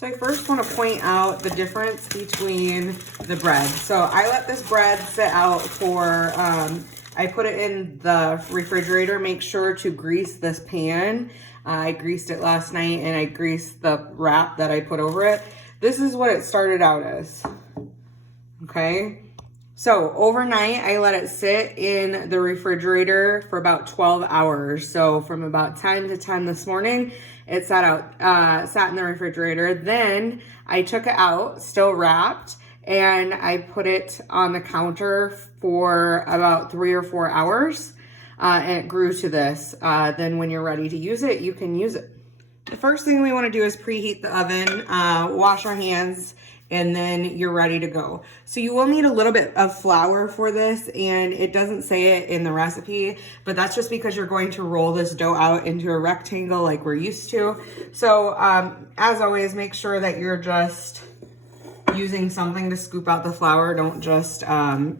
So I first want to point out the difference between the bread. So I let this bread sit out for, I put it in the refrigerator. Make sure to grease this pan. I greased it last night and I greased the wrap that I put over it. This is what it started out as, okay? So overnight, I let it sit in the refrigerator for about 12 hours. So from about 10 to 10 this morning, it sat in the refrigerator. Then I took it out, still wrapped, and I put it on the counter for about 3 or 4 hours. And it grew to this. Then when you're ready to use it, you can use it. The first thing we want to do is preheat the oven, wash our hands, and then you're ready to go. So you will need a little bit of flour for this, and it doesn't say it in the recipe, but that's just because you're going to roll this dough out into a rectangle like we're used to. So as always, make sure that you're just using something to scoop out the flour. Don't just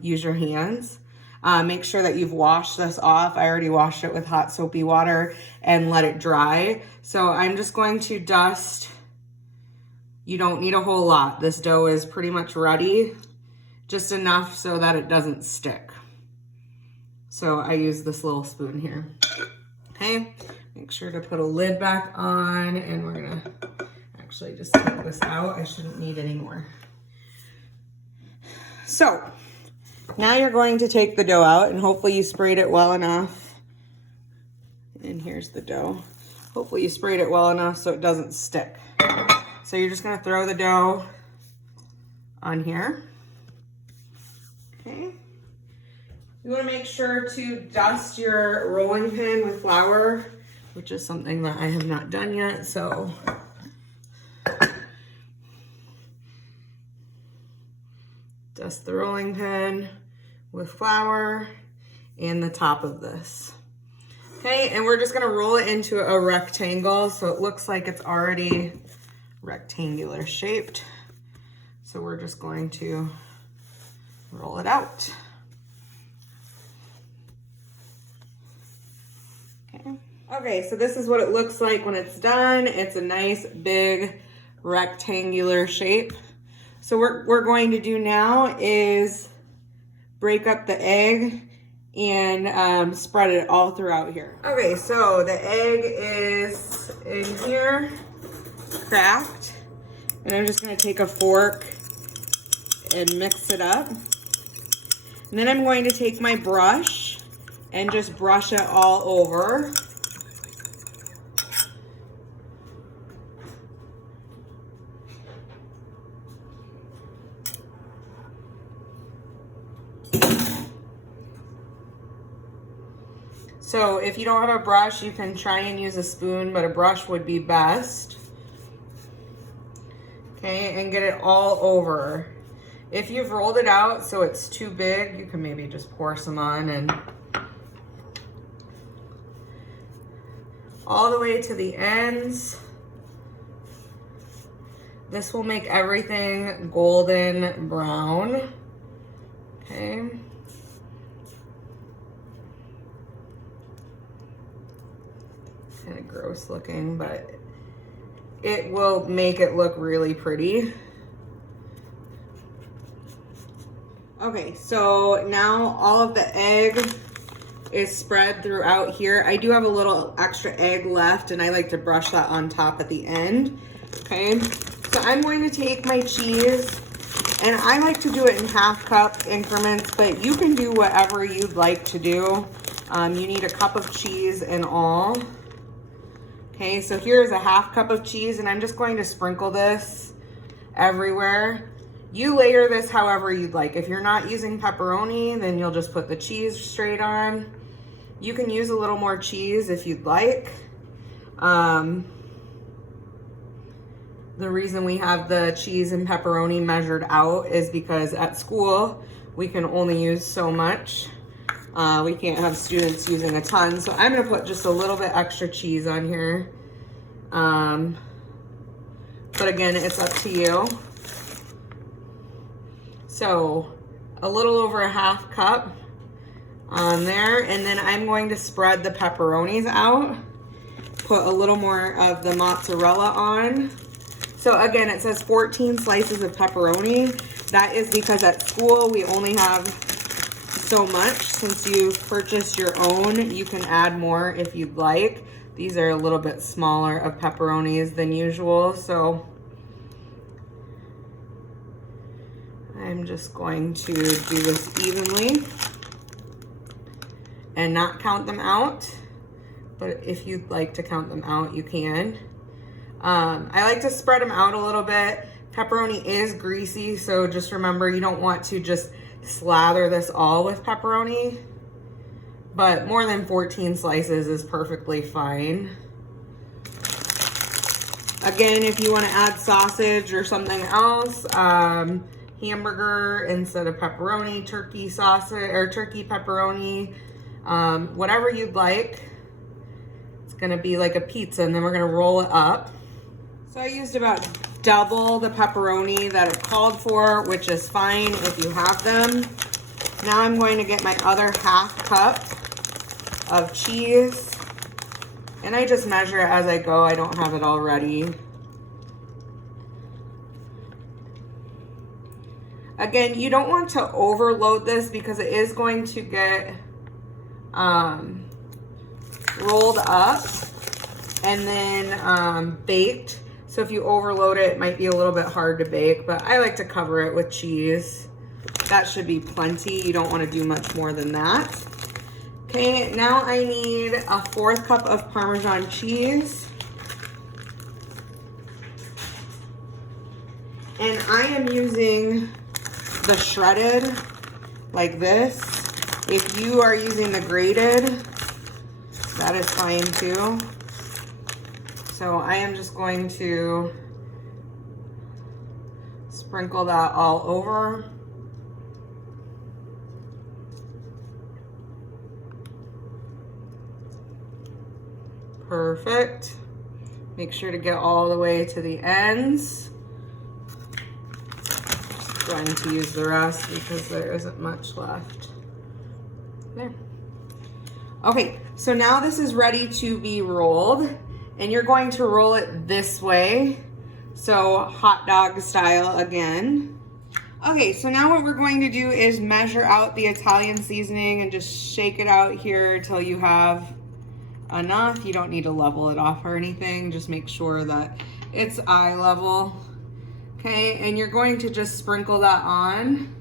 use your hands. Make sure that you've washed this off. I already washed it with hot soapy water and let it dry. So I'm just going to dust. You don't need a whole lot. This dough is pretty much ready, just enough so that it doesn't stick. So I use this little spoon here. Okay, make sure to put a lid back on, and we're gonna actually just take this out. I shouldn't need any more. So now you're going to take the dough out, and hopefully you sprayed it well enough. And here's the dough. Hopefully you sprayed it well enough so it doesn't stick. So you're just gonna throw the dough on here. Okay. You wanna make sure to dust your rolling pin with flour, which is something that I have not done yet, so. Dust the rolling pin with flour and the top of this. Okay, and we're just gonna roll it into a rectangle so it looks like it's already rectangular shaped. So we're just going to roll it out. Okay, so this is what it looks like when it's done. It's a nice big rectangular shape. So what we're going to do now is break up the egg and spread it all throughout here. Okay, so the egg is in here, cracked, and I'm just gonna take a fork and mix it up. And then I'm going to take my brush and just brush it all over. So if you don't have a brush, you can try and use a spoon, but a brush would be best. Okay, and get it all over. If you've rolled it out so it's too big, you can maybe just pour some on and all the way to the ends. This will make everything golden brown. Okay. Kind of gross looking, but it will make it look really pretty. Okay, so now all of the egg is spread throughout here. I do have a little extra egg left, and I like to brush that on top at the end. Okay, so I'm going to take my cheese, and I like to do it in half-cup increments, but you can do whatever you'd like to do. You need a cup of cheese in all. Okay, so here's a half cup of cheese, and I'm just going to sprinkle this everywhere. You layer this however you'd like. If you're not using pepperoni, then you'll just put the cheese straight on. You can use a little more cheese if you'd like. The reason we have the cheese and pepperoni measured out is because at school, we can only use so much. We can't have students using a ton, so I'm gonna put just a little bit extra cheese on here. But again, it's up to you. So a little over a half cup on there, and then I'm going to spread the pepperonis out. Put a little more of the mozzarella on. So again, it says 14 slices of pepperoni. That is because at school we only have so much. Since you've purchased your own, you can add more if you'd like. These are a little bit smaller of pepperonis than usual, so I'm just going to do this evenly and not count them out. But if you'd like to count them out, you can. I like to spread them out a little bit. Pepperoni is greasy, so just remember you don't want to just slather this all with pepperoni. But more than 14 slices is perfectly fine. Again, if you want to add sausage or something else, hamburger instead of pepperoni, turkey sausage or turkey pepperoni, whatever you'd like. It's gonna be like a pizza, and then we're gonna roll it up. So I used about double the pepperoni that it called for, which is fine if you have them. Now I'm going to get my other half cup of cheese, and I just measure it as I go. I don't have it all ready. Again, you don't want to overload this because it is going to get rolled up and then baked. So if you overload it, it might be a little bit hard to bake, but I like to cover it with cheese. That should be plenty. You don't want to do much more than that. Okay, now I need a 1/4 cup of Parmesan cheese. And I am using the shredded like this. If you are using the grated, that is fine too. So I am just going to sprinkle that all over. Perfect. Make sure to get all the way to the ends. Just going to use the rest because there isn't much left. There. Okay, so now this is ready to be rolled, and you're going to roll it this way. So hot dog style again. Okay, so now what we're going to do is measure out the Italian seasoning and just shake it out here until you have enough. You don't need to level it off or anything. Just make sure that it's eye level. Okay, and you're going to just sprinkle that on.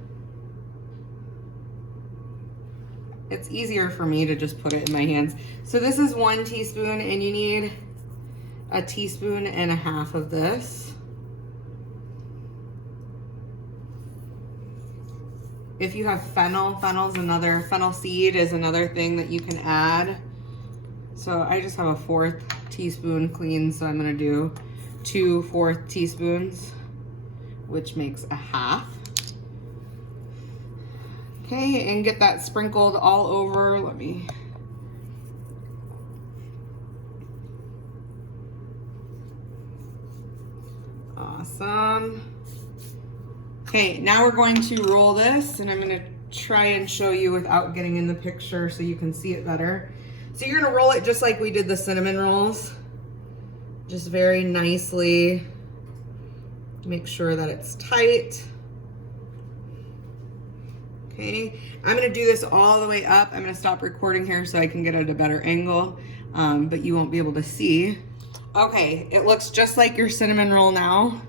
It's easier for me to just put it in my hands. So this is 1 teaspoon, and you need a 1.5 teaspoons of this. If you have fennel, fennel seed is another thing that you can add. So I just have a 1/4 teaspoon clean, so I'm gonna do 2 4 teaspoons, which makes a 1/2. Okay, and get that sprinkled all over. Let me. Awesome. Okay, now we're going to roll this, and I'm gonna try and show you without getting in the picture so you can see it better. So you're gonna roll it just like we did the cinnamon rolls. Just very nicely. Make sure that it's tight. Okay, I'm gonna do this all the way up. I'm gonna stop recording here so I can get at a better angle, but you won't be able to see. Okay, it looks just like your cinnamon roll now.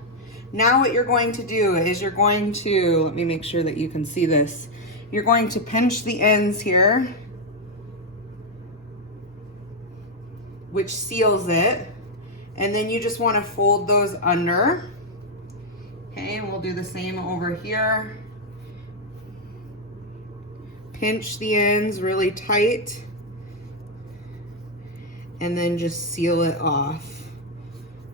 Now what you're going to do is you're going to, let me make sure that you can see this. You're going to pinch the ends here, which seals it. And then you just want to fold those under. Okay, and we'll do the same over here. Pinch the ends really tight. And then just seal it off.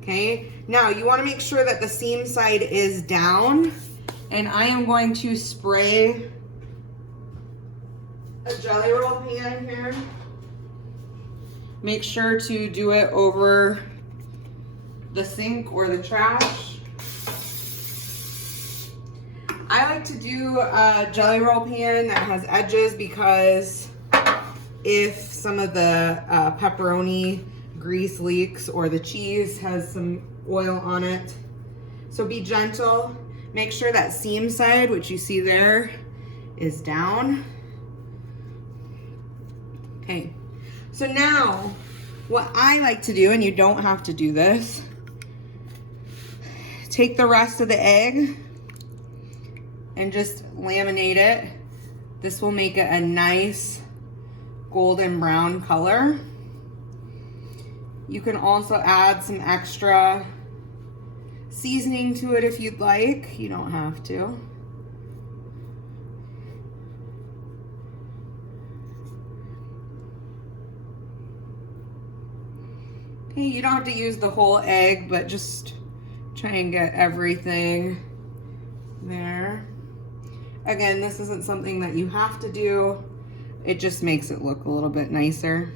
Okay, now you want to make sure that the seam side is down. And I am going to spray a jelly roll pan here. Make sure to do it over the sink or the trash. I like to do a jelly roll pan that has edges because if some of the pepperoni grease leaks or the cheese has some oil on it, So be gentle. Make sure that seam side, which you see there, is down. Okay, so now what I like to do, and you don't have to do this, take the rest of the egg and just laminate it. This will make it a nice golden brown color. You can also add some extra seasoning to it if you'd like. You don't have to. Okay, you don't have to use the whole egg, but just try and get everything there. Again, this isn't something that you have to do. It just makes it look a little bit nicer.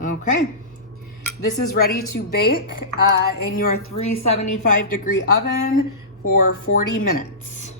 Okay, this is ready to bake in your 375 degree oven for 40 minutes.